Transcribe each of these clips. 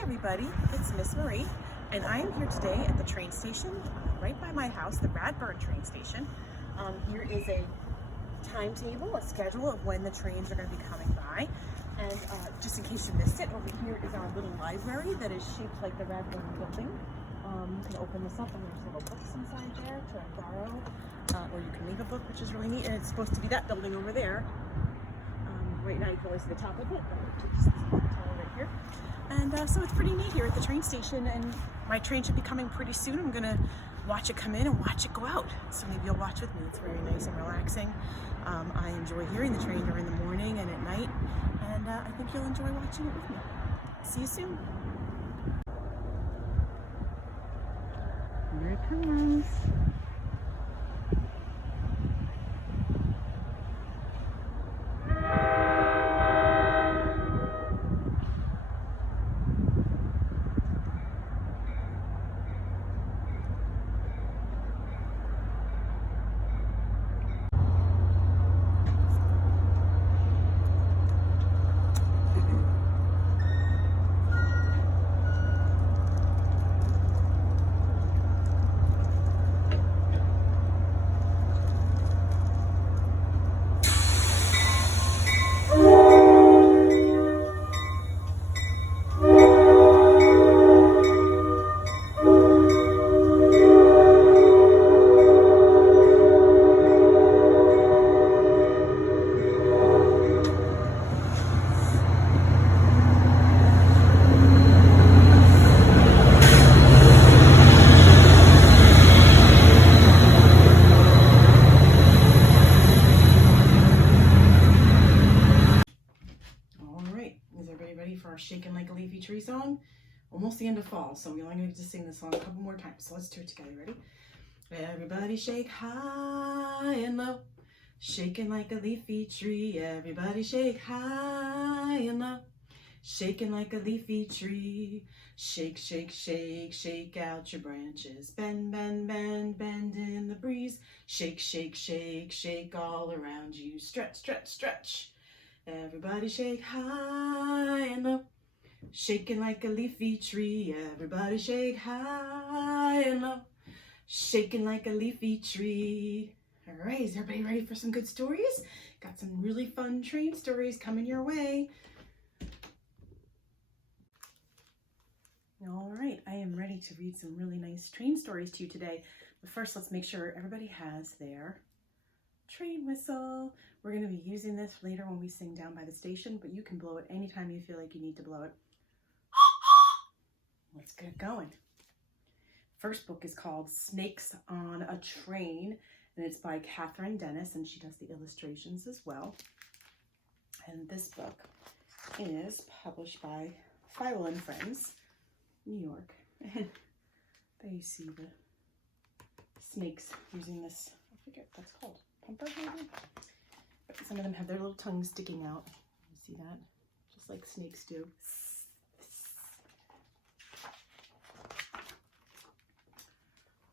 everybody, it's Miss Marie, and I am here today at the train station right by my house, the Radburn train station. Here is a timetable, a schedule of when the trains are going to be coming by, and just in case you missed it, over here is our little library that is shaped like the Radburn building. You can open this up and there's little books inside there to borrow, or you can leave a book, which is really neat, and it's supposed to be that building over there. Right now you can only see the top of it, but it's this tower right here. And so it's pretty neat here at the train station, and my train should be coming pretty soon. I'm gonna watch it come in and watch it go out. So maybe you'll watch with me. It's very nice and relaxing. I enjoy hearing the train during the morning and at night, and I think you'll enjoy watching it with me. See you soon. Here it comes. For our Shaking Like a Leafy Tree song. Almost the end of fall, so we only going to sing this song a couple more times. So let's do it together. Ready? Everybody shake high and low, shaking like a leafy tree. Everybody shake high and low, shaking like a leafy tree. Shake, shake, shake, shake out your branches. Bend, bend, bend, bend in the breeze. Shake, shake, shake, shake all around you. Stretch, stretch, stretch. Everybody shake high and low, shaking like a leafy tree. Everybody shake high and low, shaking like a leafy tree. All right, is everybody ready for some good stories? Got some really fun train stories coming your way. All right, I am ready to read some really nice train stories to you today. But first, let's make sure everybody has their train whistle. We're going to be using this later when we sing Down by the Station, but you can blow it anytime you feel like you need to blow it. Let's get going. First book is called Snakes on a Train, and it's by Catherine Dennis, and she does the illustrations as well. And this book is published by Feivel and Friends, New York. And there you see the snakes using this, I forget what that's called. Pumper, maybe? But some of them have their little tongues sticking out. You see that? Just like snakes do.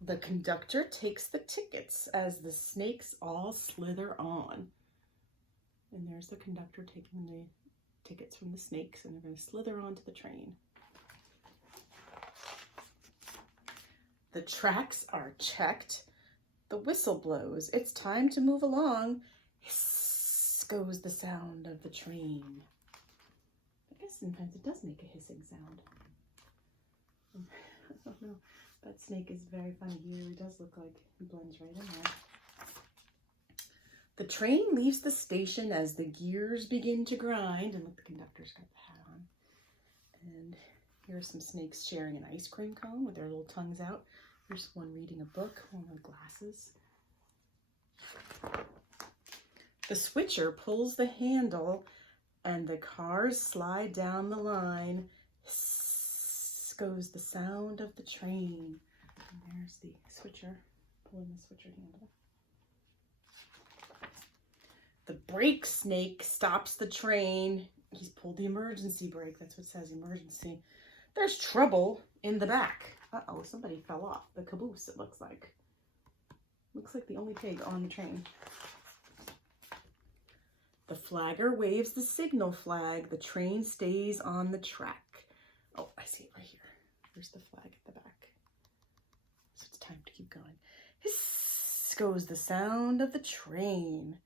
The conductor takes the tickets as the snakes all slither on. And there's the conductor taking the tickets from the snakes, and they're going to slither onto the train. The tracks are checked. The whistle blows. It's time to move along. Hiss goes the sound of the train. I guess sometimes it does make a hissing sound. I don't know. That snake is very funny. He really does look like he blends right in there. The train leaves the station as the gears begin to grind. And look, the conductor's got the hat on. And here are some snakes sharing an ice cream cone with their little tongues out. Here's one reading a book, one with glasses. The switcher pulls the handle and the cars slide down the line. Hiss goes the sound of the train. And there's the switcher pulling the switcher handle. The brake snake stops the train. He's pulled the emergency brake. That's what it says, emergency. There's trouble in the back. Uh-oh, somebody fell off the caboose, it looks like. Looks like the only pig on the train. The flagger waves the signal flag. The train stays on the track. Oh, I see it right here. There's the flag at the back. So it's time to keep going. Hiss goes the sound of the train.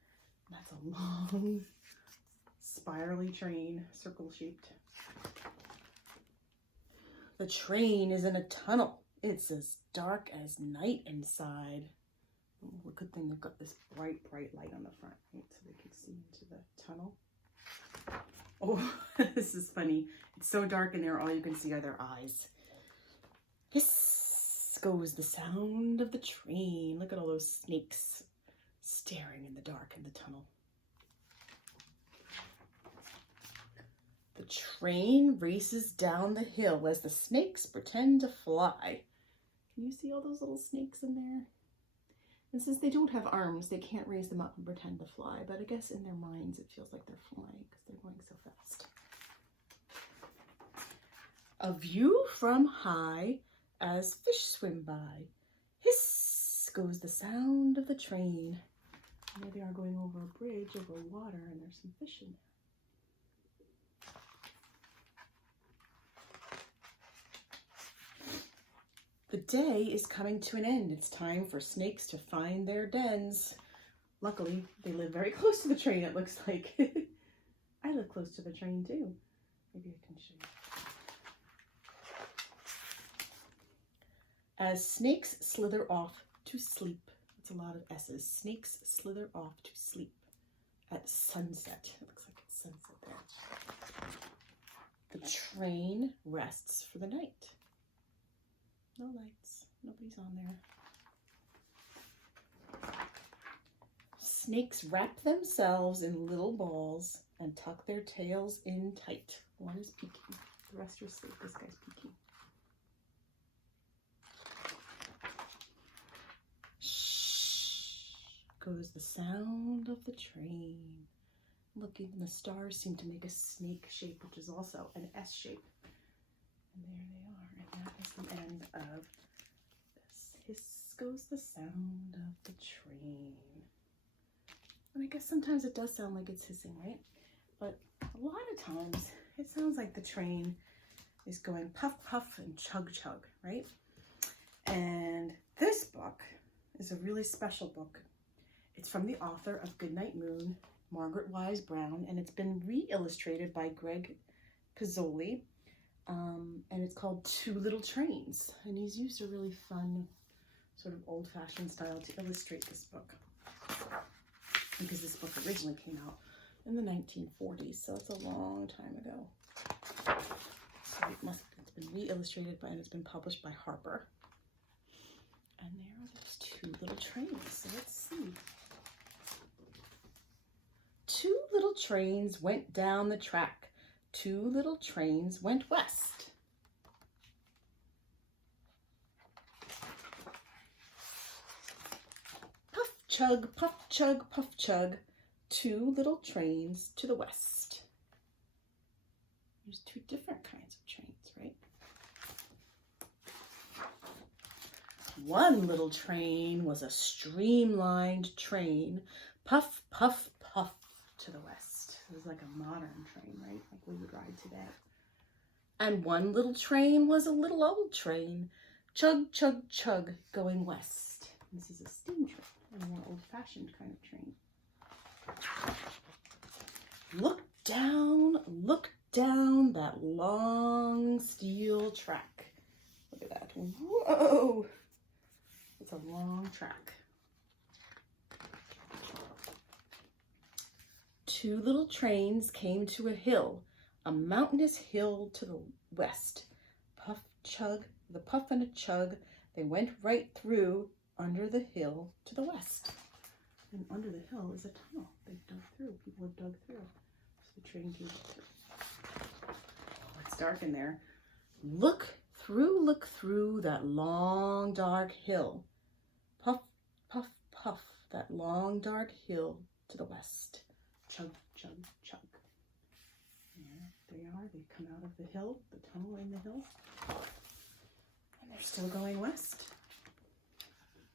That's a long, spirally train, circle-shaped. The train is in a tunnel. It's as dark as night inside. Oh, good thing they've got this bright, bright light on the front, right? So they can see into the tunnel. Oh, this is funny. It's so dark in there, all you can see are their eyes. Hiss goes the sound of the train. Look at all those snakes staring in the dark in the tunnel. The train races down the hill as the snakes pretend to fly. Can you see all those little snakes in there? And since they don't have arms, they can't raise them up and pretend to fly. But I guess in their minds, it feels like they're flying because they're going so fast. A view from high as fish swim by. Hiss goes the sound of the train. Here they are going over a bridge over water, and there's some fish in there. The day is coming to an end. It's time for snakes to find their dens. Luckily, they live very close to the train, it looks like. I live close to the train too. Maybe I can show you. As snakes slither off to sleep. It's a lot of S's. Snakes slither off to sleep at sunset. It looks like it's sunset there. The train rests for the night. No lights. Nobody's on there. Snakes wrap themselves in little balls and tuck their tails in tight. One is peeking. The rest are asleep. This guy's peeking. Shh goes the sound of the train. Look, even the stars seem to make a snake shape, which is also an S shape. And there they are, and that is the end of this. Hiss goes the sound of the train. And I guess sometimes it does sound like it's hissing, right? But a lot of times it sounds like the train is going puff, puff, and chug, chug, right? And this book is a really special book. It's from the author of Goodnight Moon, Margaret Wise Brown, and it's been re-illustrated by Greg Pizzoli. And it's called Two Little Trains, and he's used a really fun sort of old-fashioned style to illustrate this book, because this book originally came out in the 1940s, so it's a long time ago. So it's been re-illustrated by, and it's been published by Harper. And there are those two little trains, so let's see. Two little trains went down the track. Two little trains went west. Puff, chug, puff, chug, puff, chug. Two little trains to the west. There's two different kinds of trains, right? One little train was a streamlined train. Puff, puff, puff to the west. It was like a modern train, right? Like we would ride today. And one little train was a little old train. Chug, chug, chug, going west. This is a steam train, a more old-fashioned kind of train. Look down that long steel track. Look at that. Whoa! It's a long track. Two little trains came to a hill, a mountainous hill to the west. Puff, chug, with a puff and a chug, they went right through under the hill to the west. And under the hill is a tunnel they've dug through. People have dug through. So the train can get through. Oh, it's dark in there. Look through that long, dark hill. Puff, puff, puff, that long, dark hill to the west. Chug, chug, chug. There they are. They come out of the hill, the tunnel in the hill. And they're still going west.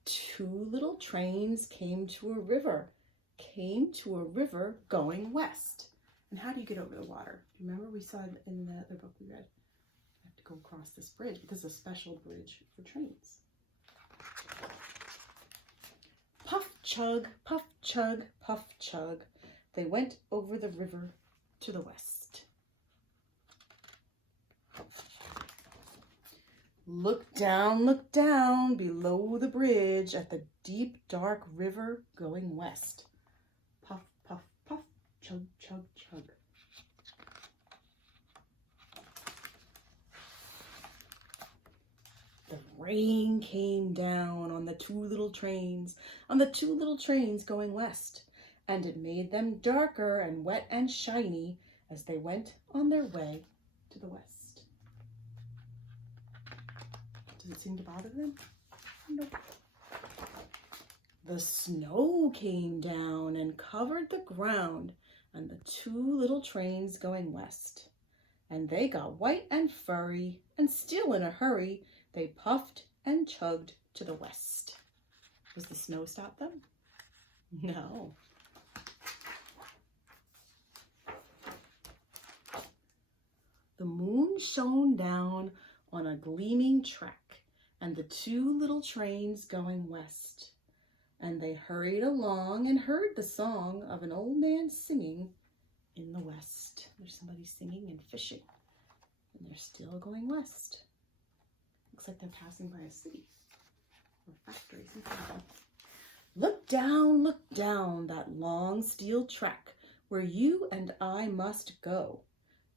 Two little trains came to a river. Came to a river going west. And how do you get over the water? Remember we saw it in the other book we read. I have to go across this bridge because it's a special bridge for trains. Puff, chug, puff, chug, puff, chug. They went over the river to the west. Look down below the bridge at the deep, dark river going west. Puff, puff, puff, chug, chug, chug. The rain came down on the two little trains going west, and it made them darker and wet and shiny as they went on their way to the west. Does it seem to bother them? Nope. The snow came down and covered the ground on the two little trains going west, and they got white and furry, and still in a hurry, they puffed and chugged to the west. Does the snow stop them? No. The moon shone down on a gleaming track, and the two little trains going west, and they hurried along and heard the song of an old man singing in the west. There's somebody singing and fishing, and they're still going west. Looks like they're passing by a city or factory, something like that. Look down that long steel track where you and I must go.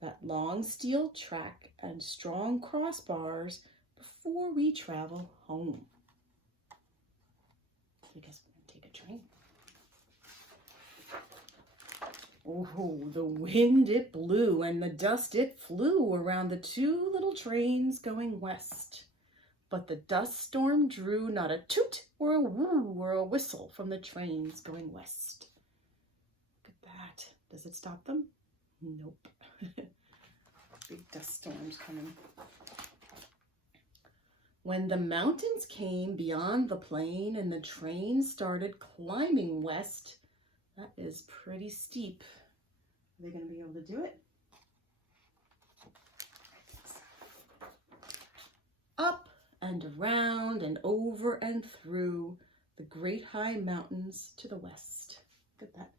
That long steel track and strong crossbars before we travel home. So I guess we're going to take a train. Oh, the wind it blew and the dust it flew around the two little trains going west. But the dust storm drew not a toot or a woo or a whistle from the trains going west. Look at that. Does it stop them? Nope. Big dust storms coming. When the mountains came beyond the plain and the train started climbing west, that is pretty steep. Are they going to be able to do it? Up and around and over and through the great high mountains to the west. Look at that.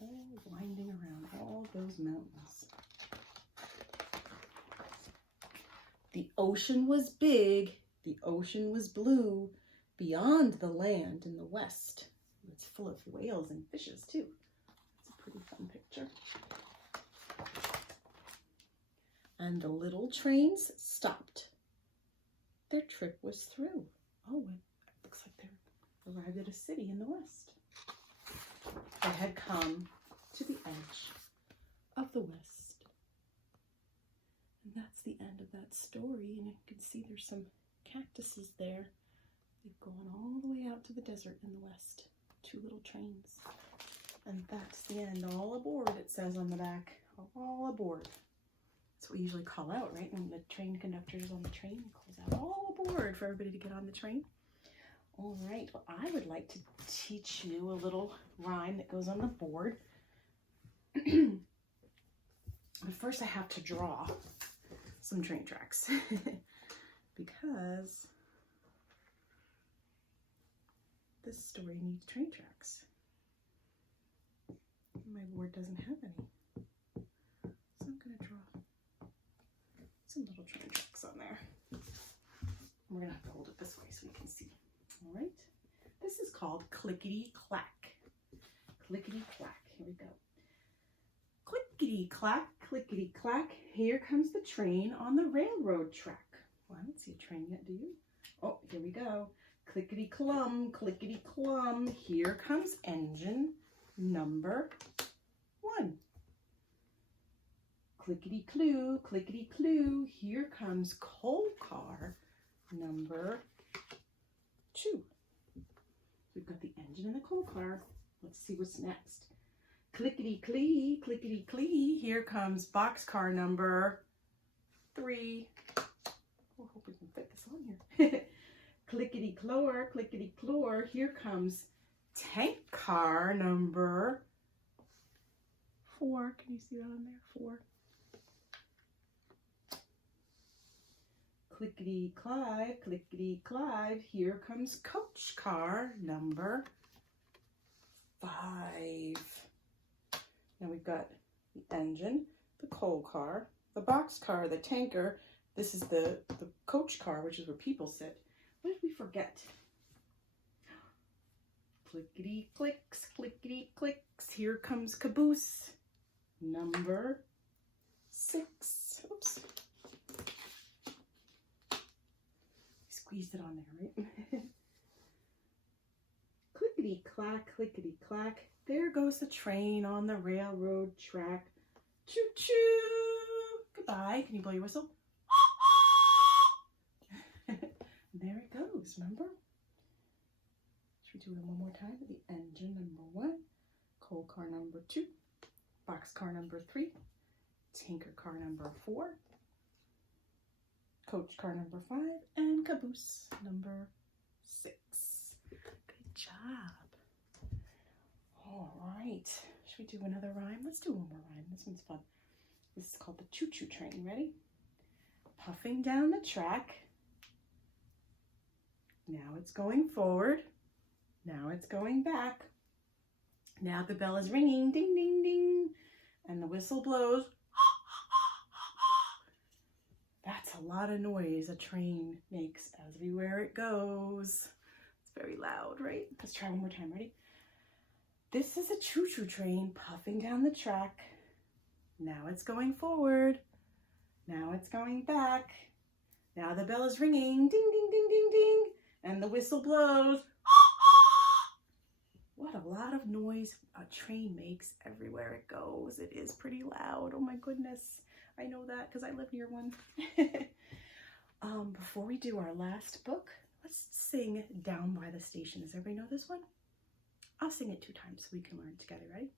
All winding around all those mountains. The ocean was big, the ocean was blue, beyond the land in the west. It's full of whales and fishes too. It's a pretty fun picture. And the little trains stopped. Their trip was through. Oh, it looks like they arrived at a city in the west. They had come to the edge of the west. And that's the end of that story. And you can see there's some cactuses there. They've gone all the way out to the desert in the west. Two little trains. And that's the end. All aboard, it says on the back. All aboard. That's what we usually call out, right? When the train conductor is on the train, calls out all aboard for everybody to get on the train. All right, well, I would like to teach you a little rhyme that goes on the board. But first I have to draw some train tracks because this story needs train tracks. My board doesn't have any. So I'm going to draw some little train tracks on there. We're going to have to hold it this way so we can see. All right. This is called clickety-clack. Clickety-clack. Here we go. Clickety-clack, clickety-clack. Here comes the train on the railroad track. Well, I don't see a train yet, do you? Oh, here we go. Clickety-clum, clickety-clum. Here comes engine number 1. Clickety-clue, clickety-clue. Here comes coal car number 2. We've got the engine and the coal car. Let's see what's next. Clickety-clee, clickety-clee. Here comes boxcar number 3. Oh, I hope we can fit this on here. Clickety-clore, clickety-clore. Here comes tank car number 4. Can you see that on there? 4. clickety-clive, here comes coach car number 5. Now we've got the engine, the coal car, the box car, the tanker. This is the coach car, which is where people sit. What did we forget? Clickety-clicks, clickety-clicks. Here comes caboose number 6. Oops. Squeezed it on there, right? Clickety-clack, clickety-clack. There goes the train on the railroad track. Choo-choo! Goodbye. Can you blow your whistle? There it goes, remember? Should we do it one more time? The engine number 1, coal car number 2, box car number 3, tanker car number 4, coach car number 5, and caboose number 6. Good job. All right. Should we do another rhyme? Let's do one more rhyme. This one's fun. This is called the choo-choo train. Ready? Puffing down the track. Now it's going forward. Now it's going back. Now the bell is ringing, ding, ding, ding, and the whistle blows. That's a lot of noise a train makes everywhere it goes. It's very loud, right? Let's try one more time. Ready? This is a choo-choo train puffing down the track. Now it's going forward. Now it's going back. Now the bell is ringing, ding, ding, ding, ding, ding, and the whistle blows. What a lot of noise a train makes everywhere it goes. It is pretty loud. Oh my goodness. I know that because I live near one. Before we do our last book, let's sing Down by the Station. Does everybody know this one? I'll sing it 2 times so we can learn it together. Ready?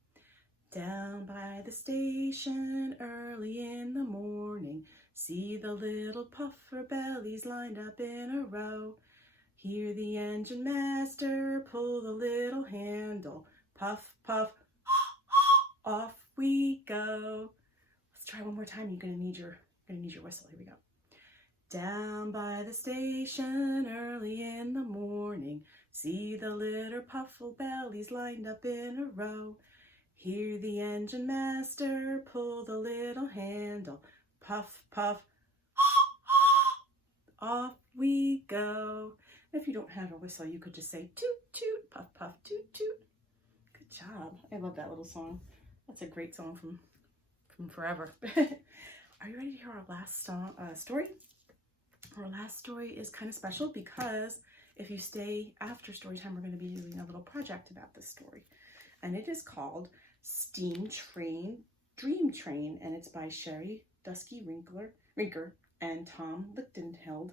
Down by the station early in the morning, see the little puffer bellies lined up in a row. Hear the engine master pull the little handle. Puff, puff, off we go. Let's try one more time. You're gonna need your whistle. Here we go. Down by the station early in the morning, see the little puffle bellies lined up in a row. Hear the engine master pull the little handle. Puff, puff, off we go. If you don't have a whistle, you could just say toot, toot, puff, puff, toot, toot. Good job. I love that little song. That's a great song from forever. Are you ready to hear our last story? Our last story is kind of special because if you stay after story time, we're going to be doing a little project about this story. And it is called Steam Train, Dream Train, and it's by Sherry Dusky Rinker and Tom Lichtenheld.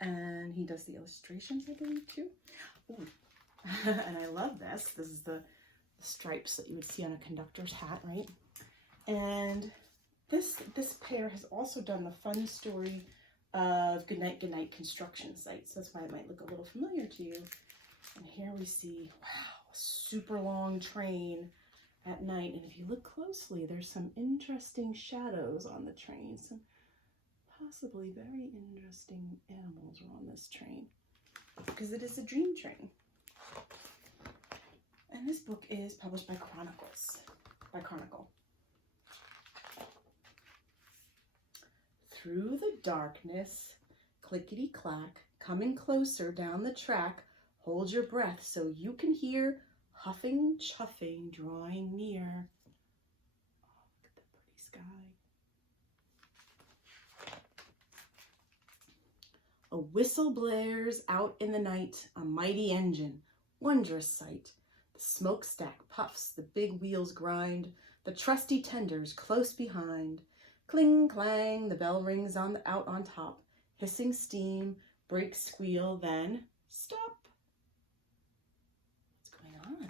And he does the illustrations, I believe, too. Ooh. And I love this. This is the stripes that you would see on a conductor's hat, right? And this pair has also done the fun story of Goodnight Goodnight construction sites. That's why it might look a little familiar to you. And here we see, wow, a super long train at night. And if you look closely, there's some interesting shadows on the train. Some possibly very interesting animals are on this train because it is a dream train. And this book is published by Chronicle. Through the darkness, clickety-clack, coming closer down the track, hold your breath so you can hear huffing, chuffing, drawing near. Oh, look at the pretty sky. A whistle blares out in the night, a mighty engine, wondrous sight. The smokestack puffs, the big wheels grind, the trusty tenders close behind. Cling, clang, the bell rings out on top, hissing steam, brakes squeal, then stop. What's going on?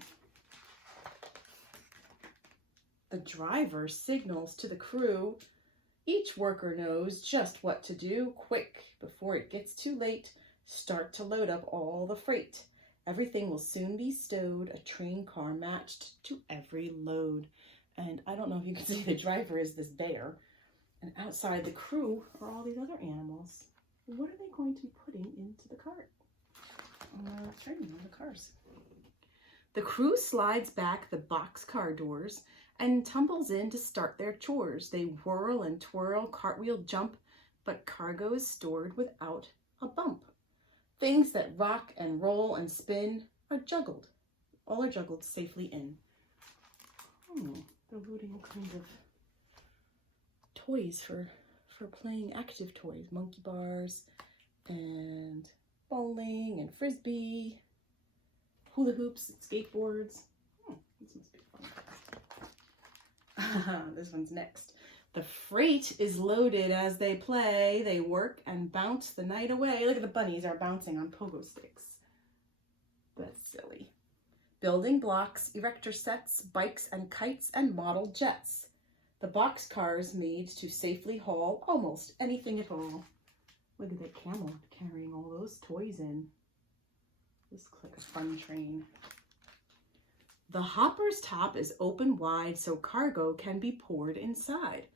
The driver signals to the crew. Each worker knows just what to do. Quick, before it gets too late, start to load up all the freight. Everything will soon be stowed, a train car matched to every load. And I don't know if you can see, the driver is this bear. And outside the crew are all these other animals. what are they going to be putting into the cart on the train, on the cars? The crew slides back the boxcar doors and tumbles in to start their chores. They whirl and twirl, cartwheel, jump, but cargo is stored without a bump. Things that rock and roll and spin are juggled. All are juggled safely in. They're loading all kinds of toys for playing, active toys, monkey bars and bowling and frisbee, hula hoops and skateboards. This must be fun. This one's next. The freight is loaded as they play. They work and bounce the night away. Look at the bunnies are bouncing on pogo sticks. That's silly. Building blocks, erector sets, bikes and kites, and model jets. The boxcars made to safely haul almost anything at all. Look at that camel carrying all those toys in. This looks like a fun train. The hopper's top is open wide so cargo can be poured inside.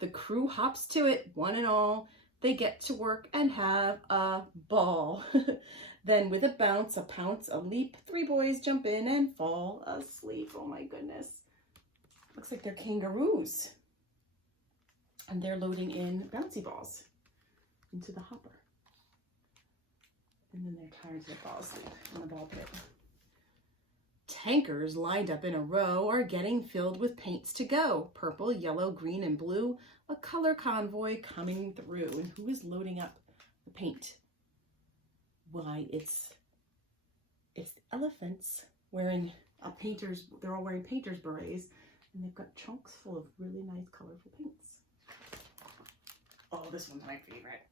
The crew hops to it, one and all. They get to work and have a ball. Then with a bounce, a pounce, a leap, 3 boys jump in and fall asleep. Oh my goodness. Looks like they're kangaroos. And they're loading in bouncy balls into the hopper. And then they're tired to fall asleep in the ball pit. Tankers lined up in a row are getting filled with paints to go. Purple, yellow, green, and blue. A color convoy coming through. And who is loading up the paint? Why, it's the elephants wearing they're all wearing painter's berets, and they've got chunks full of really nice colorful paints. Oh, this one's my favorite.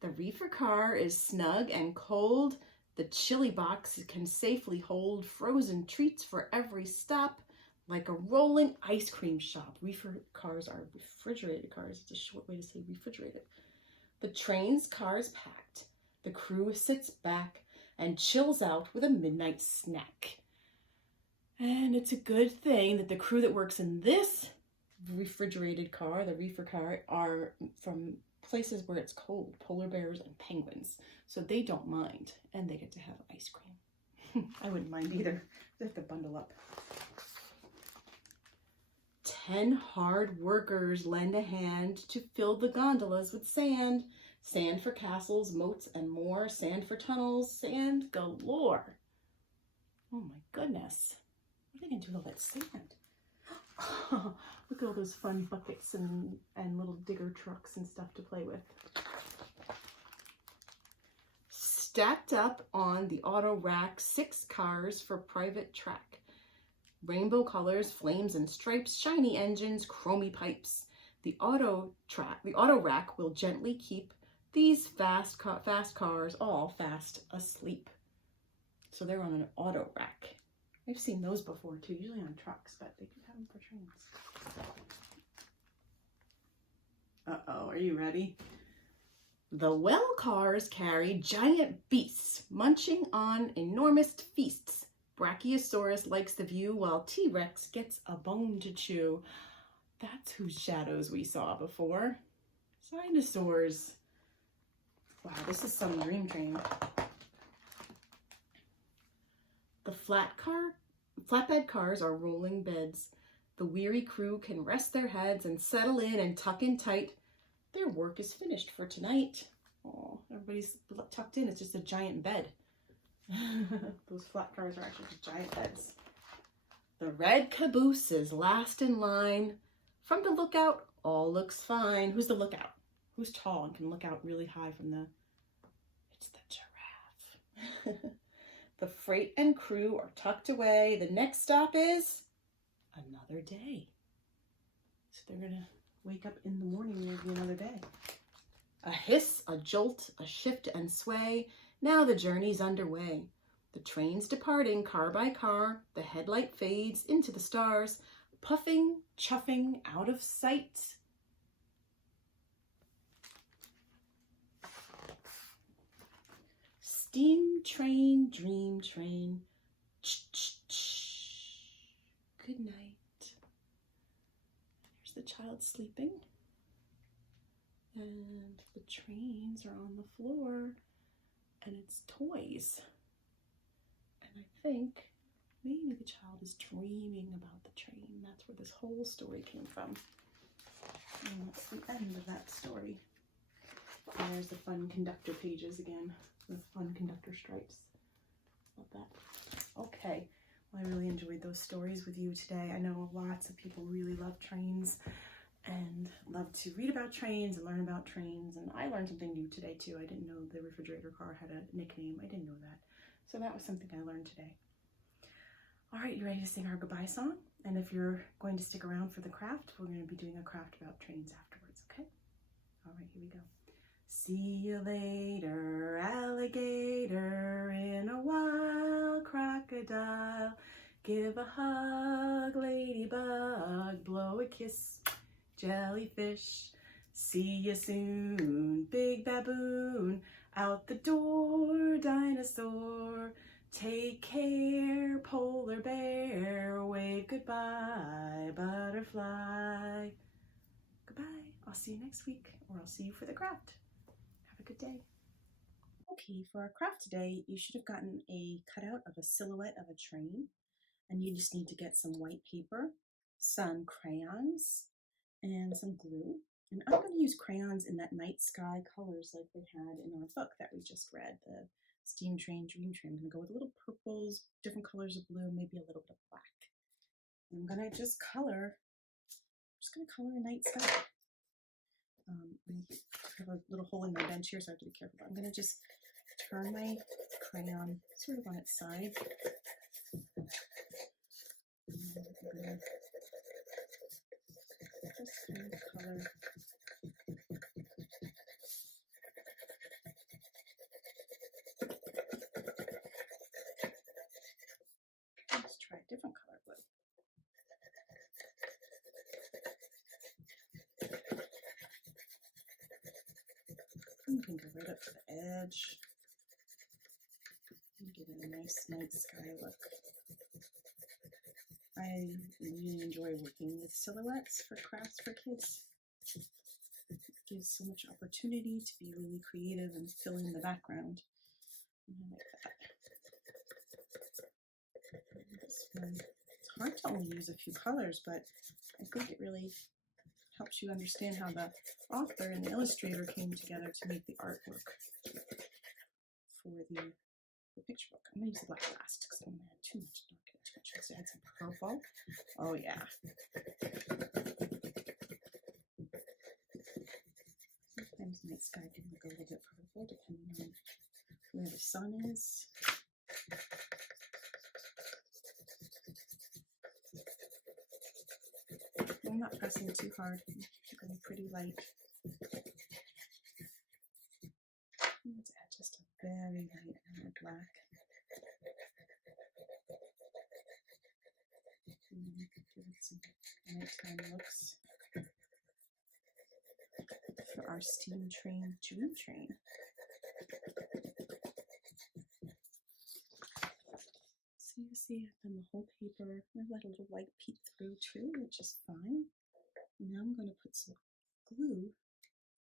The reefer car is snug and cold. The chili box can safely hold frozen treats for every stop, like a rolling ice cream shop. Reefer cars are refrigerated cars. It's a short way to say refrigerated. The train's car's packed. The crew sits back and chills out with a midnight snack. And it's a good thing that the crew that works in this refrigerated car, the reefer car, are from places where it's cold, polar bears and penguins. So they don't mind, and they get to have ice cream. I wouldn't mind either. They have to bundle up. 10 hard workers lend a hand to fill the gondolas with sand. Sand for castles, moats, and more. Sand for tunnels, sand galore. Oh my goodness. What are they going to do with all that sand? Oh, look at all those fun buckets and little digger trucks and stuff to play with. Stacked up on the auto rack, 6 cars for private track. Rainbow colors, flames and stripes, shiny engines, chromy pipes. The auto rack will gently keep these fast cars all fast asleep. So they're on an auto rack. I've seen those before too, usually on trucks, but they do have them for trains. Uh-oh, are you ready? The well cars carry giant beasts munching on enormous feasts. Brachiosaurus likes the view while T-Rex gets a bone to chew. That's whose shadows we saw before. Dinosaurs. Wow, this is some dream train. The flatbed cars are rolling beds. The weary crew can rest their heads and settle in and tuck in tight. Their work is finished for tonight. Oh, everybody's tucked in. It's just a giant bed. Those flat cars are actually just giant beds. The red caboose is last in line. From the lookout, all looks fine. Who's the lookout? Who's tall and can look out really high from the... It's the giraffe. The freight and crew are tucked away. The next stop is another day. So they're going to wake up in the morning and it'll be another day. A hiss, a jolt, a shift and sway. Now the journey's underway. The train's departing car by car. The headlight fades into the stars. Puffing, chuffing, out of sight. Steam train, dream train. Ch-ch-ch. Good night. There's the child sleeping. And the trains are on the floor, and it's toys. And I think maybe the child is dreaming about the train. That's where this whole story came from. And that's the end of that story. And there's the fun conductor pages again with fun conductor stripes. Love that. Okay, well, I really enjoyed those stories with you today. I know lots of people really love trains and love to read about trains and learn about trains. And I learned something new today too. I didn't know the refrigerator car had a nickname. I didn't know that. So that was something I learned today. All right, you ready to sing our goodbye song? And if you're going to stick around for the craft, we're going to be doing a craft about trains afterwards, okay? All right, here we go. See you later, alligator, in a wild crocodile. Give a hug, ladybug, blow a kiss, jellyfish. See you soon, big baboon, out the door, dinosaur. Take care, polar bear, wave goodbye, butterfly. Goodbye, I'll see you next week, or I'll see you for the craft. Have a good day. Okay, for our craft today, you should have gotten a cutout of a silhouette of a train, and you just need to get some white paper, some crayons, and some glue. And I'm going to use crayons in that night sky colors like they had in our book that we just read, the Steam Train, Dream Train. I'm going to go with little purples, different colors of blue, maybe a little bit of black. And I'm going to just color, a night sky. I have a little hole in my bench here, so I have to be careful. But I'm going to just turn my crayon sort of on its side. And I'm going to just kind of color. Let's try a different color blue. You can go right up to the edge and give it a nice night sky look. I really enjoy working with silhouettes for crafts for kids. It gives so much opportunity to be really creative and fill in the background. And I like that. This one, it's hard to only use a few colors, but I think it really helps you understand how the author and the illustrator came together to make the artwork for the picture book. I'm going to use the black last because I'm going to add too much dark too much. So add some purple. Oh yeah. Sometimes night sky can look a little bit purple depending on where the sun is. I'm not pressing too hard. I'm going pretty light. Let's add just a very light amount of black. And then we could give it some nighttime looks for our Steam Train, Dream Train. So you see I've done the whole paper. I've let a little white peek through too, which is fine. Now I'm going to put some glue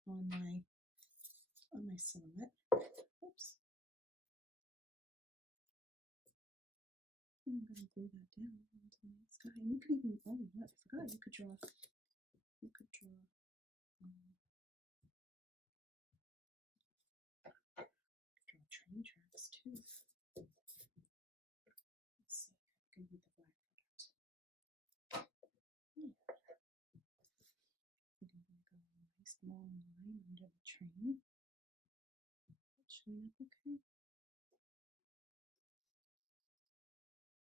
on my silhouette. Oops. And I'm going to glue that down onto the sky. And you could even, oh, I forgot, you could draw train tracks too. Let's see, I'm going to use the black product. We're going to go a nice long line under the train. That's showing up okay.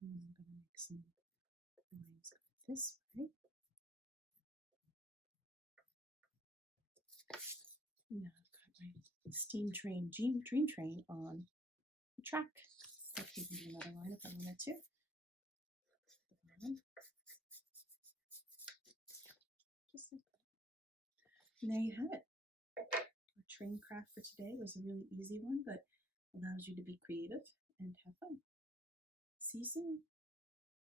And then I'm going to make some lines go this way. Now I've got my Steam Train, Dream Train on the track. I could even do another line if I wanted to. Just like that. And there you have it. Our train craft for today was a really easy one, but allows you to be creative and have fun. See you soon.